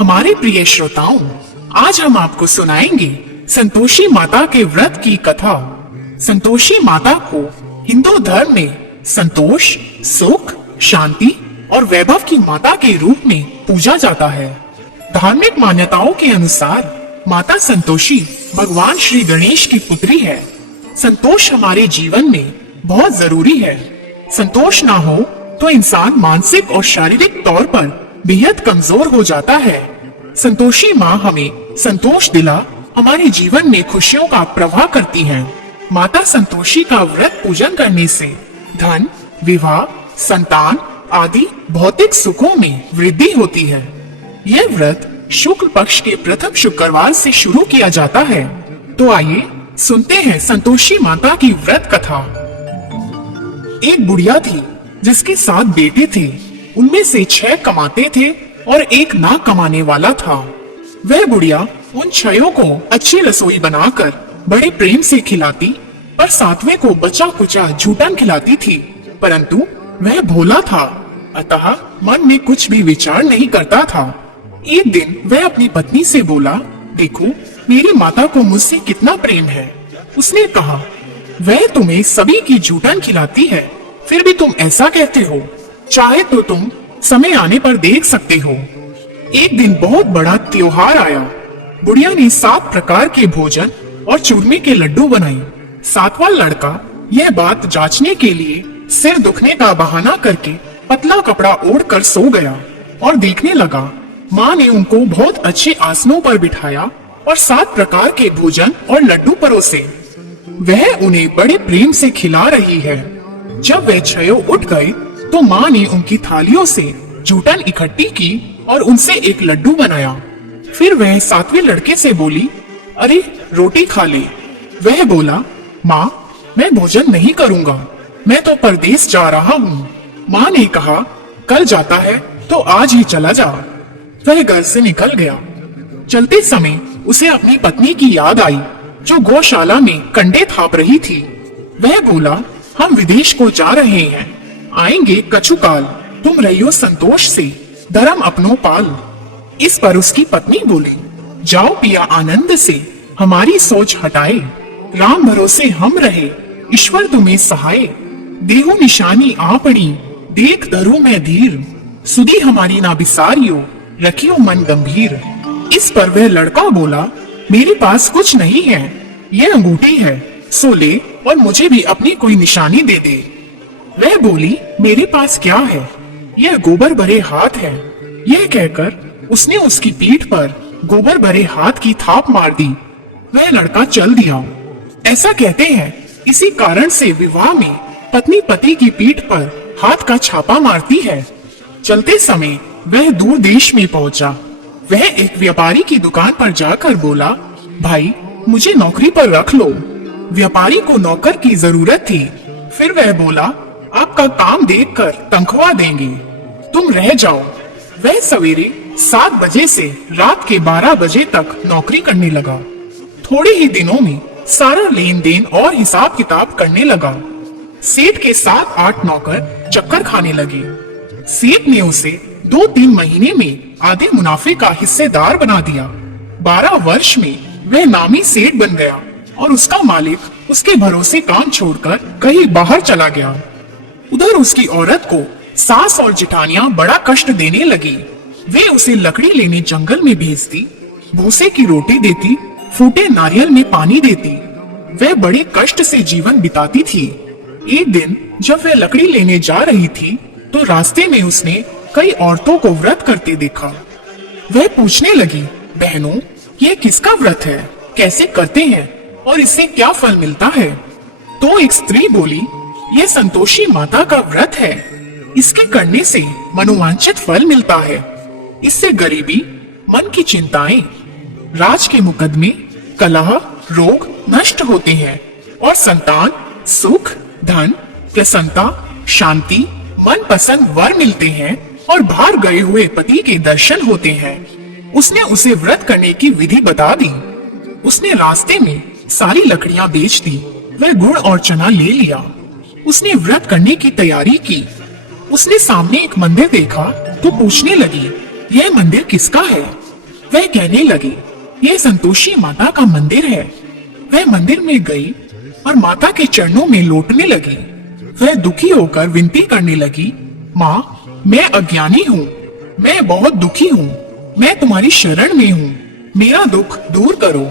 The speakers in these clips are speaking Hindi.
हमारे प्रिय श्रोताओं, आज हम आपको सुनाएंगे संतोषी माता के व्रत की कथा। संतोषी माता को हिंदू धर्म में संतोष, सुख, शांति और वैभव की माता के रूप में पूजा जाता है। धार्मिक मान्यताओं के अनुसार माता संतोषी भगवान श्री गणेश की पुत्री है। संतोष हमारे जीवन में बहुत जरूरी है। संतोष ना हो तो इंसान मानसिक और शारीरिक तौर पर बेहद कमजोर हो जाता है। संतोषी माँ हमें संतोष दिला हमारे जीवन में खुशियों का प्रवाह करती है। माता संतोषी का व्रत पूजन करने से धन, विवाह, संतान आदि भौतिक सुखों में वृद्धि होती है। यह व्रत शुक्ल पक्ष के प्रथम शुक्रवार से शुरू किया जाता है। तो आइए सुनते हैं संतोषी माता की व्रत कथा। एक बुढ़िया थी जिसके 7 बेटे थे। उनमें से 6 कमाते थे और एक ना कमाने वाला था। वह बुढ़िया उन 6 को अच्छी रसोई बनाकर बड़े प्रेम से खिलाती, पर 7वें को बचा कुचा झूठन खिलाती थी। परंतु वह भोला था, अतः मन में कुछ भी विचार नहीं करता था। एक दिन वह अपनी पत्नी से बोला, देखो मेरी माता को मुझसे कितना प्रेम है। उसने कहा, वह तुम्हें सभी की झूठन खिलाती है, फिर भी तुम ऐसा कहते हो। चाहे तो तुम समय आने पर देख सकते हो। एक दिन बहुत बड़ा त्योहार आया। बुढ़िया ने 7 प्रकार के भोजन और चूरमे के लड्डू बनाए। 7वां लड़का यह बात जांचने के लिए सिर दुखने का बहाना करके पतला कपड़ा ओढ़कर सो गया और देखने लगा। माँ ने उनको बहुत अच्छे आसनों पर बिठाया और 7 प्रकार के भोजन और लड्डू परोसे। वह उन्हें बड़े प्रेम से खिला रही है। जब वह 6 उठ गए तो माँ ने उनकी थालियों से जूठन इकट्ठी की और उनसे एक लड्डू बनाया। फिर वह 7वें लड़के से बोली, अरे रोटी खा ले। वह बोला, माँ मैं भोजन नहीं करूँगा, मैं तो परदेश जा रहा हूँ। माँ ने कहा, कल जाता है तो आज ही चला जा। वह घर से निकल गया। चलते समय उसे अपनी पत्नी की याद आई जो गौशाला में कंडे थाप रही थी। वह बोला, हम विदेश को जा रहे हैं, आएंगे कछुकाल, तुम रहियो संतोष से, धर्म अपनो पाल। इस पर उसकी पत्नी बोली, जाओ पिया आनंद से, हमारी सोच हटाए। राम भरोसे हम रहे, ईश्वर तुम्हें सहाय। देहु निशानी आपनी, देख धरू मैं धीर, सुधी हमारी ना बिसारियो, रखियो मन गंभीर। इस पर वह लड़का बोला, मेरे पास कुछ नहीं है, यह अंगूठी है, सो ले और मुझे भी अपनी कोई निशानी दे दे। वह बोली, मेरे पास क्या है, यह गोबर भरे हाथ है। यह कहकर उसने उसकी पीठ पर गोबर भरे हाथ की थाप मार दी। वह लड़का चल दिया। ऐसा कहते हैं, इसी कारण से विवाह में पत्नी पति की पीठ पर हाथ का छापा मारती है। चलते समय वह दूर देश में पहुंचा। वह एक व्यापारी की दुकान पर जाकर बोला, भाई मुझे नौकरी पर रख लो। व्यापारी को नौकर की जरूरत थी। फिर वह बोला, आपका काम देखकर तनख्वाह देंगे, तुम रह जाओ। वह सवेरे 7 बजे से रात के 12 बजे तक नौकरी करने लगा। थोड़े ही दिनों में सारा लेन देन और हिसाब किताब करने लगा। सेठ के 7-8 नौकर चक्कर खाने लगे। सेठ ने उसे 2-3 महीने में आधे मुनाफे का हिस्सेदार बना दिया। 12 वर्ष में वह नामी सेठ बन गया और उसका मालिक उसके भरोसे काम छोड़कर कहीं बाहर चला गया। उधर उसकी औरत को सास और जेठानियां बड़ा कष्ट देने लगी। वे उसे लकड़ी लेने जंगल में भेजती, भूसे की रोटी देती, फूटे नारियल में पानी देती। वह बड़े कष्ट से जीवन बिताती थी। एक दिन जब वह लकड़ी लेने जा रही थी तो रास्ते में उसने कई औरतों को व्रत करते देखा। वह पूछने लगी, बहनों ये किसका व्रत है, कैसे करते हैं और इससे क्या फल मिलता है? तो एक स्त्री बोली, यह संतोषी माता का व्रत है, इसके करने से मनोवांछित फल मिलता है। इससे गरीबी, मन की चिंताएं, राज के मुकदमे, कलह, रोग नष्ट होते हैं और संतान, सुख, धन, प्रसन्नता, शांति, मन पसंद वर मिलते हैं और बाहर गए हुए पति के दर्शन होते हैं। उसने उसे व्रत करने की विधि बता दी। उसने रास्ते में सारी लकड़ियां बेच दी। वह गुड़ और चना ले लिया। उसने व्रत करने की तैयारी की। उसने सामने एक मंदिर देखा तो पूछने लगी, यह मंदिर किसका है? वह कहने लगी, यह संतोषी माता का मंदिर है। वह मंदिर में गई और माता के चरणों में लौटने लगी। वह दुखी होकर विनती करने लगी, माँ, मैं अज्ञानी हूँ, मैं बहुत दुखी हूँ, मैं तुम्हारी शरण में हूँ, मेरा दुख दूर करो।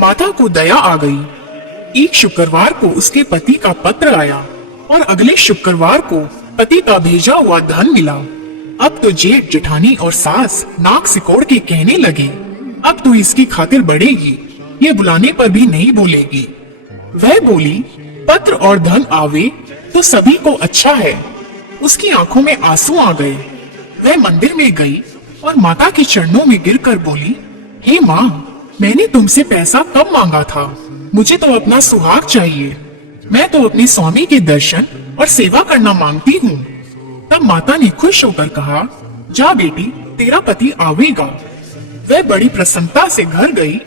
माता को दया आ गई। एक शुक्रवार को उसके पति का पत्र आया और अगले शुक्रवार को पति का भेजा हुआ धन मिला। अब तो जेठ जेठानी और सास नाक सिकोड़ के कहने लगे, अब तो इसकी खातिर बढ़ेगी, ये बुलाने पर भी नहीं बोलेगी। वह बोली, पत्र और धन आवे तो सभी को अच्छा है। उसकी आंखों में आंसू आ गए। वह मंदिर में गई और माता के चरणों में गिरकर बोली, हे माँ, मैंने तुमसे पैसा कब मांगा था? मुझे तो अपना सुहाग चाहिए। मैं तो अपने स्वामी के दर्शन और सेवा करना मांगती हूँ। तब माता ने खुश होकर कहा, जा बेटी, तेरा पति आवेगा। वह बड़ी प्रसन्नता से घर गई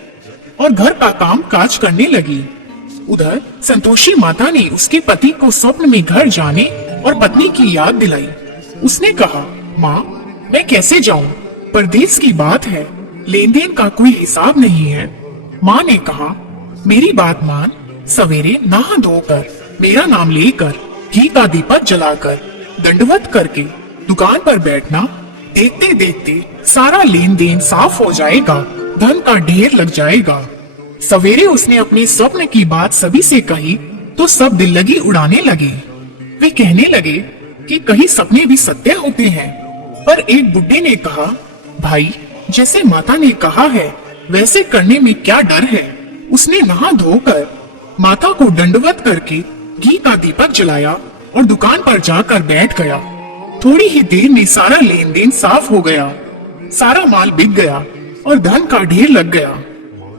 और घर का काम काज करने लगी। उधर संतोषी माता ने उसके पति को स्वप्न में घर जाने और पत्नी की याद दिलाई। उसने कहा, माँ, मैं कैसे जाऊँ? परदेश की बात है, लेन देन का कोई हिसाब नहीं है। माँ ने कहा, मेरी बात मान, सवेरे नहा धोकर मेरा नाम लेकर घी का दीपक जलाकर दंडवत करके दुकान पर बैठना। देखते देखते सारा लेन देन साफ हो जाएगा, धन का ढेर लग जाएगा। सवेरे उसने अपने स्वप्न की बात सभी से कही तो सब दिल लगी उड़ाने लगे। वे कहने लगे कि कहीं सपने भी सत्य होते हैं। पर एक बुड्ढे ने कहा, भाई, जैसे माता ने कहा है वैसे करने में क्या डर है। उसने नहा धोकर माता को दंडवत करके घी का दीपक जलाया और दुकान पर जाकर बैठ गया। थोड़ी ही देर में सारा लेन देन साफ हो गया, सारा माल बिक गया और धन का ढेर लग गया।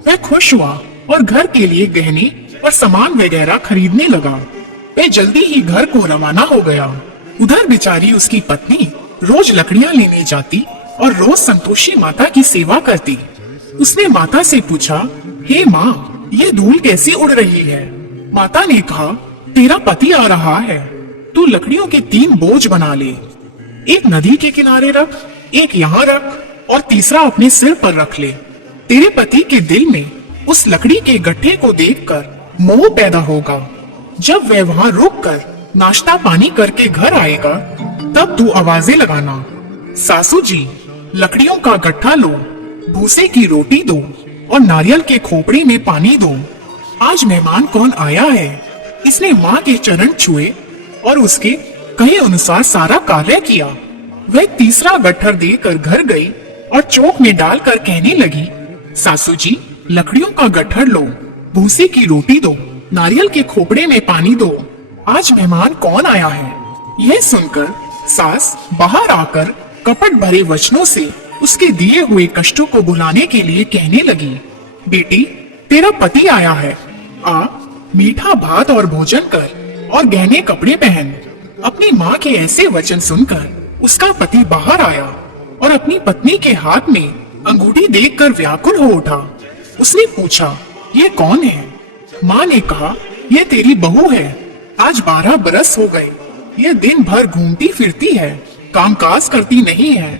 वह खुश हुआ और घर के लिए गहने और सामान वगैरह खरीदने लगा। वह जल्दी ही घर को रवाना हो गया। उधर बेचारी उसकी पत्नी रोज लकड़ियां लेने जाती और रोज संतोषी माता की सेवा करती। उसने माता से पूछा, हे माँ, ये धूल कैसी उड़ रही है? माता ने कहा, तेरा पति आ रहा है, तू लकड़ियों के 3 बोझ बना ले। एक नदी के किनारे रख, एक यहाँ रख और तीसरा अपने सिर पर रख ले। तेरे पति के दिल में उस लकड़ी के गट्ठे को देखकर मोह पैदा होगा। जब वह वहाँ रुककर नाश्ता पानी करके घर आएगा तब तू आवाजें लगाना, सासू जी, लकड़ियों का गट्ठा लो, भूसे की रोटी दो और नारियल के खोपड़ी में पानी दो। आज मेहमान कौन आया है? इसने माँ के चरण छुए और उसके कहे अनुसार सारा कार्य किया। वह तीसरा गट्ठर देकर घर गई और चौक में डालकर कहने लगी, सासू जी, लकड़ियों का गट्ठर लो, भूसे की रोटी दो, नारियल के खोपड़े में पानी दो। आज मेहमान कौन आया है? यह सुनकर सास बाहर आकर कपट भरे वचनों से उसके दिए हुए कष्टों को भुलाने के लिए कहने लगी, बेटी, तेरा पति आया है, आ, मीठा भात और भोजन कर और गहने कपड़े पहन। अपनी माँ के ऐसे वचन सुनकर उसका पति बाहर आया और अपनी पत्नी के हाथ में अंगूठी देखकर व्याकुल हो उठा। उसने पूछा, ये कौन है? माँ ने कहा, ये तेरी बहू है। आज 12 बरस हो गए। ये दिन भर घूमती फिरती है, कामकाज करती नहीं है,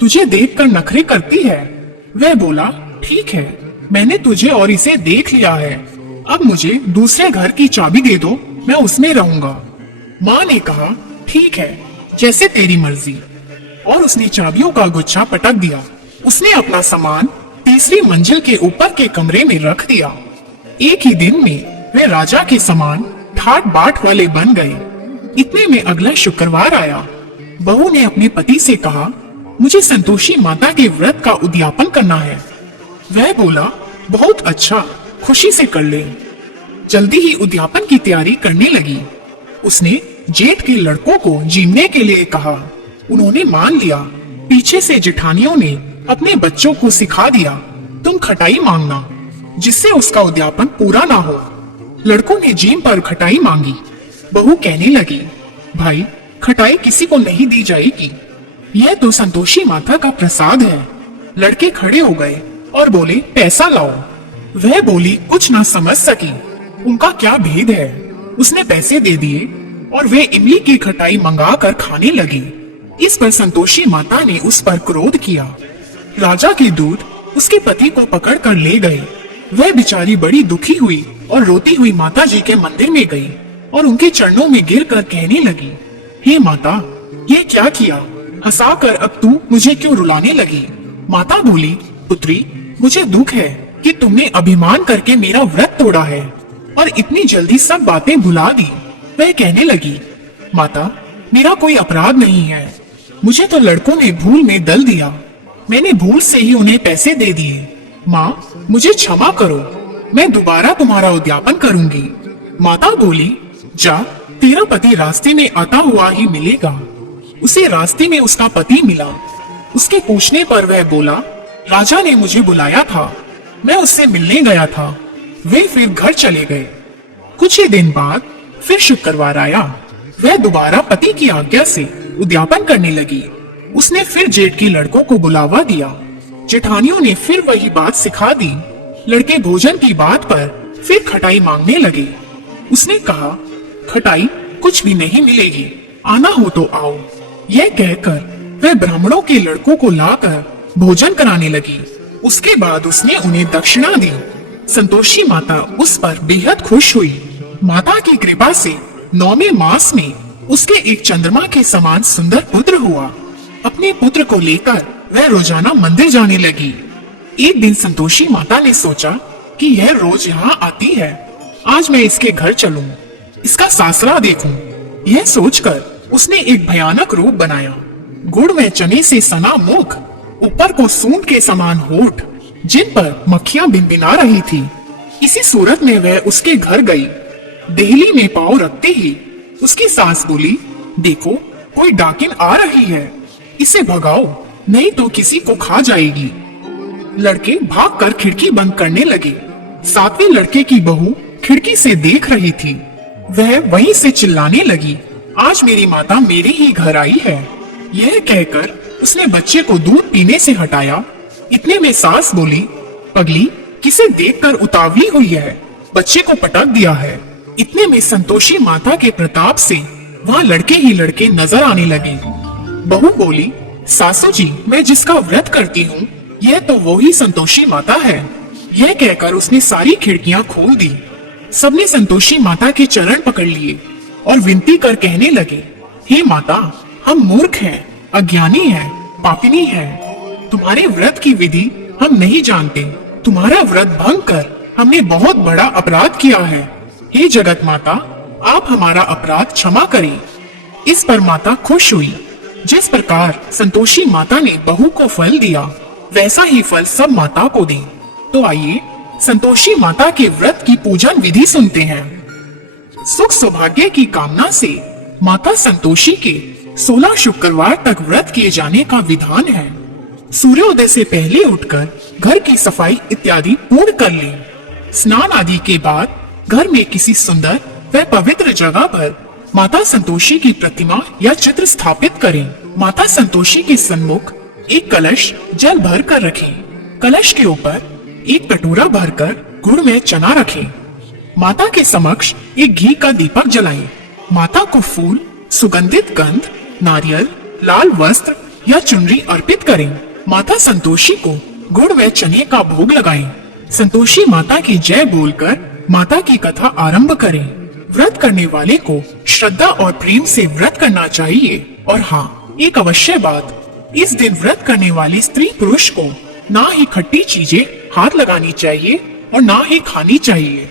तुझे देखकर नखरे करती है। वह बोला, ठीक है, मैंने तुझे और इसे देख लिया है, अब मुझे दूसरे घर की चाबी दे दो, मैं उसमें रहूंगा। माँ ने कहा, ठीक है, जैसे तेरी मर्जी। और उसने चाबियों का गुच्छा पटक दिया। उसने अपना सामान तीसरी मंजिल के ऊपर के कमरे में रख दिया। एक ही दिन में वे राजा के समान ठाट बाट वाले बन गए। इतने में अगला शुक्रवार आया। बहू ने अपने पति से कहा, मुझे संतोषी माता के व्रत का उद्यापन करना है। वह बोला, बहुत अच्छा, खुशी से कर ले। जल्दी ही उद्यापन की तैयारी करने लगी। उसने जेठ के लड़कों को जीमने के लिए कहा। उन्होंने मान लिया। पीछे से जेठानियों ने अपने बच्चों को सिखा दिया, तुम खटाई मांगना, जिससे उसका उद्यापन पूरा ना हो। लड़कों ने जीम पर खटाई मांगी। बहू कहने लगी, भाई, खटाई किसी को नहीं दी जाएगी, यह तो संतोषी माता का प्रसाद है। लड़के खड़े हो गए और बोले, पैसा लाओ। वह बोली, कुछ ना समझ सकी, उनका क्या भेद है। उसने पैसे दे दिए और वे इमली की खटाई मंगा कर खाने लगी। इस पर संतोषी माता ने उस पर क्रोध किया। राजा के दूत उसके पति को पकड़कर ले गए। वह बेचारी बड़ी दुखी हुई और रोती हुई माता जी के मंदिर में गई और उनके चरणों में गिरकर कहने लगी, हे माता, ये क्या किया? हंसाकर अब तू मुझे क्यों रुलाने लगी? माता बोली, पुत्री, मुझे दुख है कि तुमने अभिमान करके मेरा व्रत तोड़ा है और इतनी जल्दी सब बातें भुला दी। वह कहने लगी, माता, मेरा कोई अपराध नहीं है। मुझे तो लड़कों ने भूल में दल दिया। मैंने भूल से ही उन्हें पैसे दे दिए। माँ, मुझे क्षमा करो। मैं दोबारा तुम्हारा उद्यापन करूंगी। माता बोली, जा, तेरा पति रास्ते में आता हुआ ही मिलेगा। उसे रास्ते में उसका पति मिला। उसके पूछने पर वह बोला, राजा ने मुझे बुलाया था, मैं उससे मिलने गया था। वे फिर घर चले गए। कुछ ही दिन बाद फिर शुक्रवार आया। वह दोबारा पति की आज्ञा से उद्यापन करने लगी। उसने फिर जेठ की लड़कों को बुलावा दिया। जेठानियों ने फिर वही बात सिखा दी। लड़के भोजन की बात पर फिर खटाई मांगने लगे। उसने कहा, खटाई कुछ भी नहीं मिलेगी, आना हो तो आओ। यह कहकर वह ब्राह्मणों के लड़कों को लाकर भोजन कराने लगी। उसके बाद उसने उन्हें दक्षिणा दी। संतोषी माता उस पर बेहद खुश हुई। माता की कृपा से 9वें मास में उसके एक चंद्रमा के समान सुंदर पुत्र हुआ। अपने पुत्र को लेकर वह रोजाना मंदिर जाने लगी। एक दिन संतोषी माता ने सोचा कि यह रोज यहाँ आती है, आज मैं इसके घर चलूं, इसका सासरा देखूं। यह सोचकर उसने एक भयानक रूप बनाया। गुड़ में चने से सना मुख, ऊपर को सूंड के समान होठ, जिन पर मक्खियां भिनभिना रही थी। इसी सूरत में वह उसके घर गई। देहली में पांव रखते ही उसकी सास बोली, देखो, कोई डाकिन आ रही है, इसे भगाओ, नहीं तो किसी को खा जाएगी। लड़के भागकर खिड़की बंद करने लगे। 7वें लड़के की बहू खिड़की से देख रही थी। वह वहीं से चिल्लाने लगी, आज मेरी माता मेरे ही घर आई है। यह कहकर उसने बच्चे को दूध पीने से हटाया। इतने में सास बोली, पगली, किसे देखकर उतावली हुई है, बच्चे को पटक दिया है। इतने में संतोषी माता के प्रताप से वहाँ लड़के ही लड़के नजर आने लगे। बहू बोली, सासू जी, मैं जिसका व्रत करती हूँ, यह तो वो ही संतोषी माता है। यह कहकर उसने सारी खिड़कियाँ खोल दी। सबने संतोषी माता के चरण पकड़ लिए और विनती कर कहने लगे, हे माता, हम मूर्ख हैं, अज्ञानी हैं, पापिनी हैं। तुम्हारे व्रत की विधि हम नहीं जानते। तुम्हारा व्रत भंग कर हमने बहुत बड़ा अपराध किया है। हे जगत माता, आप हमारा अपराध क्षमा करें। इस पर माता खुश हुई। जिस प्रकार संतोषी माता ने बहू को फल दिया, वैसा ही फल सब माता को दें। तो आइए संतोषी माता के व्रत की पूजन विधि सुनते हैं। सुख सौभाग्य की कामना से माता संतोषी के 16 शुक्रवार तक व्रत किए जाने का विधान है। सूर्योदय से पहले उठकर घर की सफाई इत्यादि पूर्ण कर लें। स्नान आदि के बाद घर में किसी सुंदर व पवित्र जगह पर माता संतोषी की प्रतिमा या चित्र स्थापित करें। माता संतोषी के सन्मुख एक कलश जल भर कर रखें। कलश के ऊपर एक कटोरा भरकर गुड़ में चना रखें। माता के समक्ष एक घी का दीपक जलाएं। माता को फूल, सुगंधित गंध, नारियल, लाल वस्त्र या चुनरी अर्पित करें। माता संतोषी को गुड़ व चने का भोग लगाएं। संतोषी माता की जय बोलकर माता की कथा आरंभ करें। व्रत करने वाले को श्रद्धा और प्रेम से व्रत करना चाहिए। और हाँ, एक अवश्य बात, इस दिन व्रत करने वाली स्त्री पुरुष को ना ही खट्टी चीजें हाथ लगानी चाहिए और ना ही खानी चाहिए।